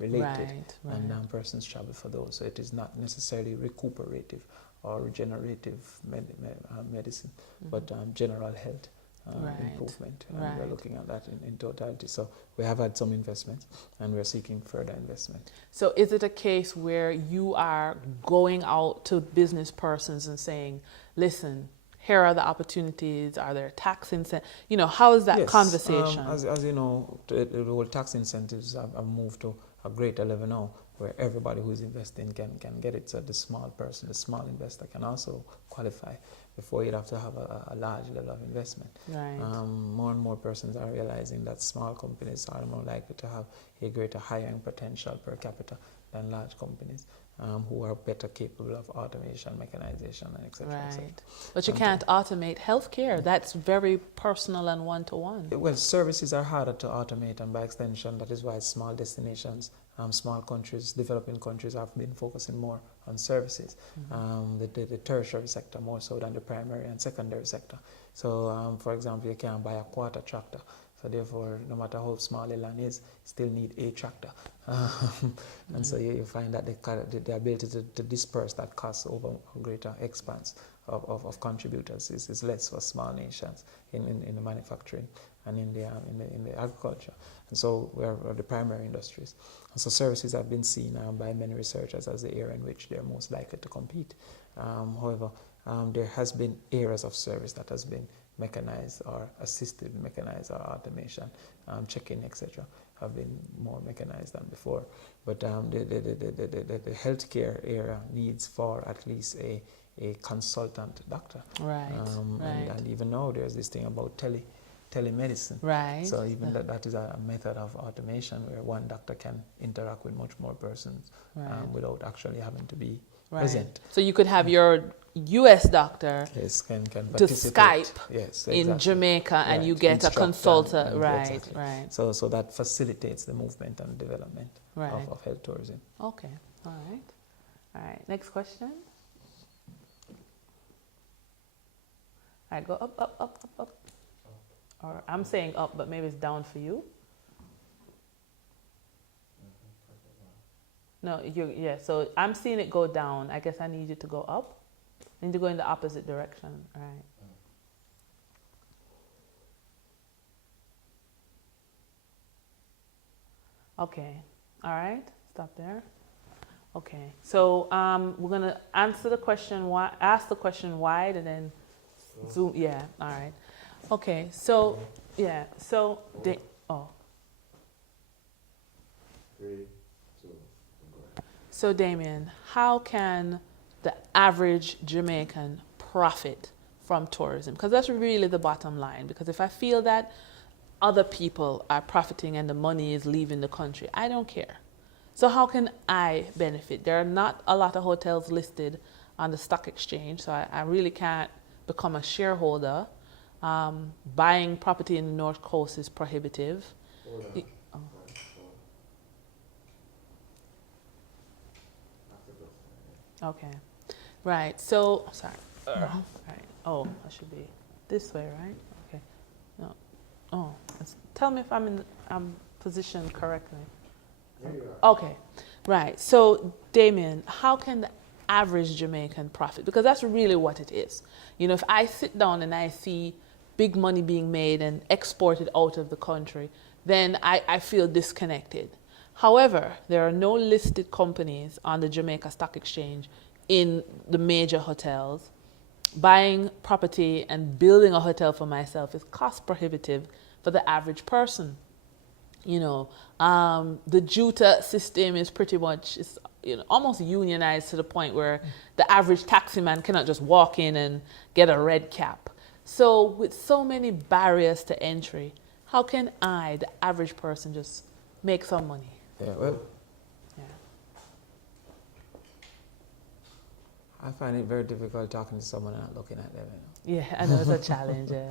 related, Right. and persons travel for those. So it is not necessarily recuperative or regenerative medicine, but general health improvement. And we're looking at that in totality. So we have had some investments, and we're seeking further investment. So is it a case where you are going out to business persons and saying, listen, here are the opportunities, are there tax incentives? You know, how is that conversation? As you know, the whole tax incentives have moved to a greater level now, where everybody who is investing can get it. So the small person, the small investor can also qualify before you'd have to have a large level of investment. Right. More and more persons are realizing that small companies are more likely to have a greater hiring potential per capita than large companies, who are better capable of automation, mechanization, and etc. Right. But you can't automate healthcare. That's very personal and one-to-one. Well, services are harder to automate, and by extension, that is why small destinations, small countries, developing countries have been focusing more on services, the tertiary sector more so than the primary and secondary sector. So, for example, you can't buy a quarter tractor. So therefore, no matter how small a land is, still need a tractor. And so you find that the ability to disperse that cost over a greater expanse of contributors is less for small nations in the manufacturing and in the agriculture. And so we're the primary industries. And so services have been seen by many researchers as the area in which they're most likely to compete. However, there has been areas of service that has been mechanized or assisted mechanized or automation, checking, etc., have been more mechanized than before. But the healthcare area needs for at least a consultant doctor. Right. And even now there's this thing about telemedicine. Right. So even that is a method of automation where one doctor can interact with much more persons without actually having to be present. So you could have your U.S. doctor can to Skype in Jamaica, and you get a consultant. Right. So that facilitates the movement and development of health tourism. Okay. All right. Next question. All right, go up. Or I'm saying up, but maybe it's down for you. No, so I'm seeing it go down. I guess I need you to go up. I need to go in the opposite direction. All right. Okay. All right. Stop there. Okay. So we're going to ask the question wide and then zoom. Yeah. All right. Okay. So, yeah. So, 3, 2. So, Damien, how can the average Jamaican profit from tourism? Because that's really the bottom line. Because if I feel that other people are profiting and the money is leaving the country, I don't care. So how can I benefit? There are not a lot of hotels listed on the stock exchange, so I really can't become a shareholder. Buying property in the North Coast is prohibitive. Okay. Right. So, sorry. Right. Oh, I should be this way, right? Okay. No. Oh, tell me if I'm positioned correctly. Yeah, you are. Okay. Right. So, Damien, how can the average Jamaican profit? Because that's really what it is. You know, if I sit down and I see big money being made and exported out of the country, then I feel disconnected. However, there are no listed companies on the Jamaica Stock Exchange in the major hotels. Buying property and building a hotel for myself is cost prohibitive for the average person. You know, the JUTA system is pretty much almost unionized to the point where the average taxi man cannot just walk in and get a red cap. So with so many barriers to entry, how can I, the average person, just make some money? Yeah, well, I find it very difficult talking to someone and not looking at them. Yeah, I know it's a challenge. Yeah.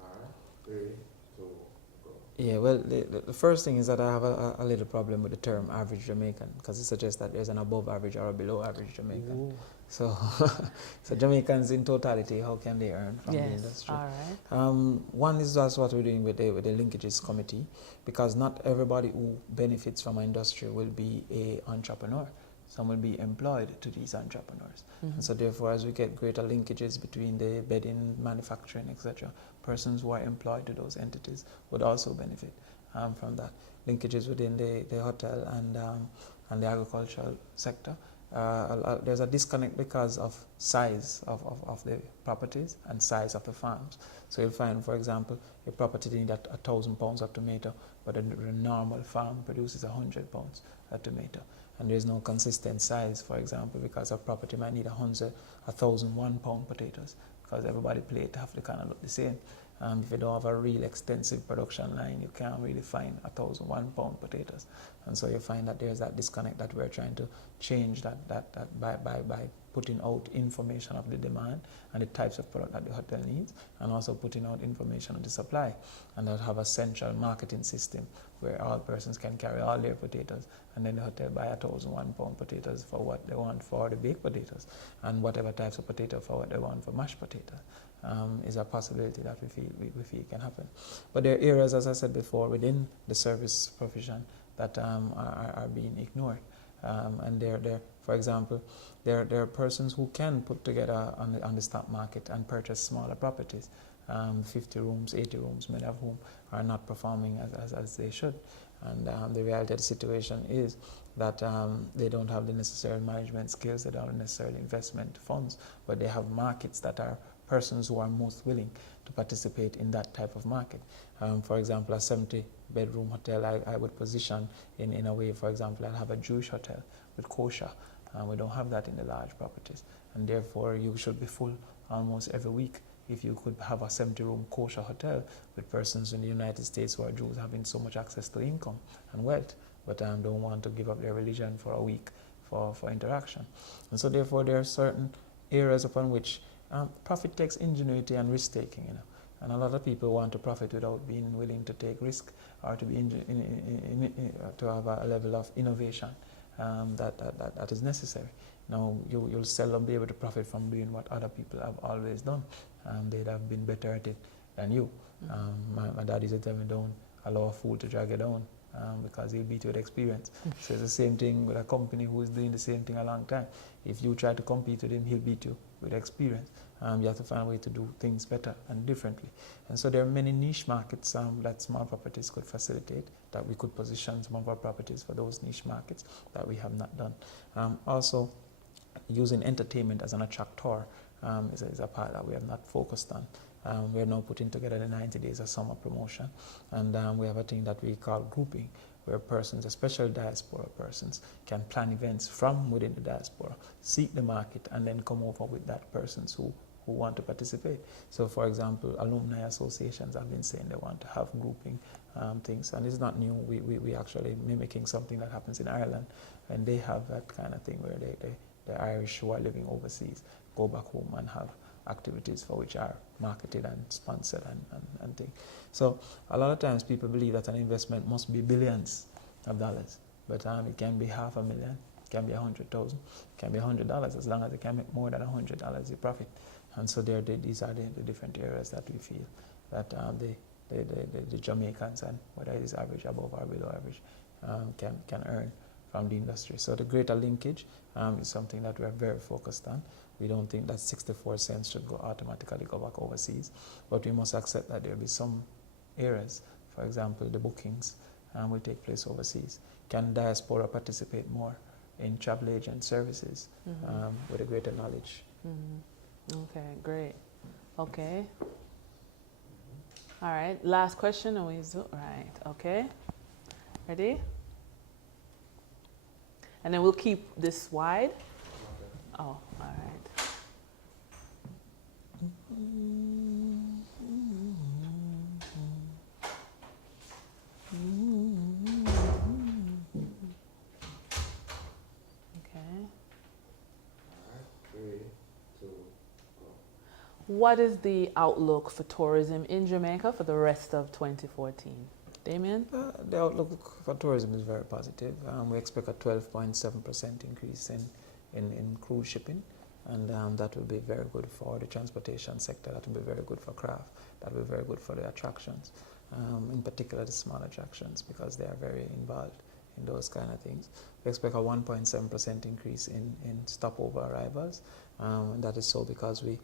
All right. 3, 2, go. Yeah, well, the first thing is that I have a little problem with the term average Jamaican because it suggests that there's an above average or a below average Jamaican. Ooh. So, so Jamaicans in totality, how can they earn from the Yes, industry? all right. One is that's what we're doing with the linkages committee, because not everybody who benefits from our industry will be a entrepreneur. Some will be employed to these entrepreneurs. And so therefore, as we get greater linkages between the bedding, manufacturing, etc., persons who are employed to those entities would also benefit from that. Linkages within the hotel and the agricultural sector. There's a disconnect because of size of the properties and size of the farms. So you'll find, for example, a property needs 1,000 pounds of tomato, but a normal farm produces 100 pounds of tomato. And there's no consistent size, for example, because a property might need 1,001 pound potatoes, because everybody plate have to kind of look the same. If you don't have a real extensive production line, you can't really find 1,001 pound potatoes. And so you find that there's that disconnect that we're trying to change that by putting out information of the demand and the types of product that the hotel needs, and also putting out information on the supply, and that have a central marketing system where all persons can carry all their potatoes, and then the hotel buy 1,001 pound potatoes for what they want for the baked potatoes, and whatever types of potato for what they want for mashed potato. Is a possibility that we feel can happen. But there are areas, as I said before, within the service provision that are being ignored. And they're, for example, there are persons who can put together on the stock market and purchase smaller properties, 50 rooms, 80 rooms, many of whom are not performing as they should. And the reality of the situation is that they don't have the necessary management skills, they don't have necessary investment funds, but they have markets that are persons who are most willing to participate in that type of market. For example, a 70-bedroom hotel I would position in a way, for example, I'll have a Jewish hotel with kosher. We don't have that in the large properties, and therefore you should be full almost every week if you could have a 70-room kosher hotel with persons in the United States who are Jews having so much access to income and wealth, but don't want to give up their religion for a week for interaction. And so therefore there are certain areas upon which profit takes ingenuity and risk-taking, and a lot of people want to profit without being willing to take risk or to be to have a level of innovation that is necessary. Now, you'll seldom be able to profit from doing what other people have always done. They'd have been better at it than you. My dad used to tell me, don't allow a fool to drag you down, because he'll beat you with experience. So it's the same thing with a company who is doing the same thing a long time. If you try to compete with him, he'll beat you with experience. You have to find a way to do things better and differently. And so there are many niche markets that small properties could facilitate, that we could position some of our properties for those niche markets that we have not done. Also, using entertainment as an attractor is a part that we have not focused on. We're now putting together the 90 days of summer promotion, and we have a thing that we call grouping, where persons, especially diaspora persons, can plan events from within the diaspora, seek the market, and then come over with that persons who want to participate. So, for example, alumni associations have been saying they want to have grouping things, and it's not new. We actually mimicking something that happens in Ireland, and they have that kind of thing where the Irish who are living overseas go back home and have activities for which are marketed and sponsored and things. So a lot of times people believe that an investment must be billions of dollars, but it can be $500,000, it can be 100,000, it can be $100, as long as it can make more than $100 in profit. And so these are the different areas that we feel that the Jamaicans, and whether it is average, above or below average, can earn from the industry. So the greater linkage is something that we are very focused on. We don't think that 64 cents should automatically go back overseas, but we must accept that there will be some areas, for example, the bookings will take place overseas. Can diaspora participate more in travel agent services with a greater knowledge? Okay, great. Okay. All right, last question. Right, okay. Ready? And then we'll keep this wide. Oh, all right. Okay. What is the outlook for tourism in Jamaica for the rest of 2014? Damien? The outlook for tourism is very positive. We expect a 12.7% increase in cruise shipping, and that will be very good for the transportation sector. That will be very good for craft. That will be very good for the attractions, in particular the small attractions, because they are very involved in those kind of things. We expect a 1.7% increase in stopover arrivals. And that is so because we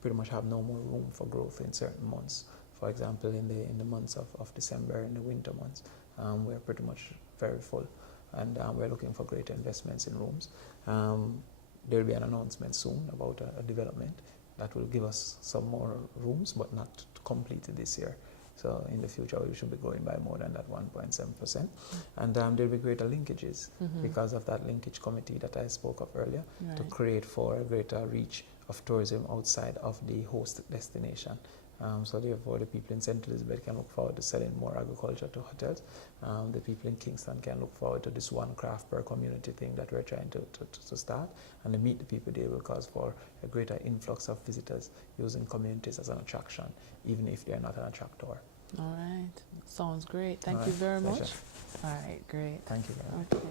pretty much have no more room for growth in certain months. For example, in the months of December, in the winter months, we're pretty much very full, and we're looking for greater investments in rooms. There will be an announcement soon about a development that will give us some more rooms, but not completed this year. So in the future, we should be growing by more than that 1.7%. And there will be greater linkages because of that linkage committee that I spoke of earlier, to create for a greater reach of tourism outside of the host destination. So therefore, the people in St. Elizabeth can look forward to selling more agriculture to hotels. The people in Kingston can look forward to this one craft per community thing that we're trying to start. And the Meet the People Day will cause for a greater influx of visitors using communities as an attraction, even if they're not an attractor. All right. Sounds great. Thank you very much. All right, great. Thank you very much. Okay.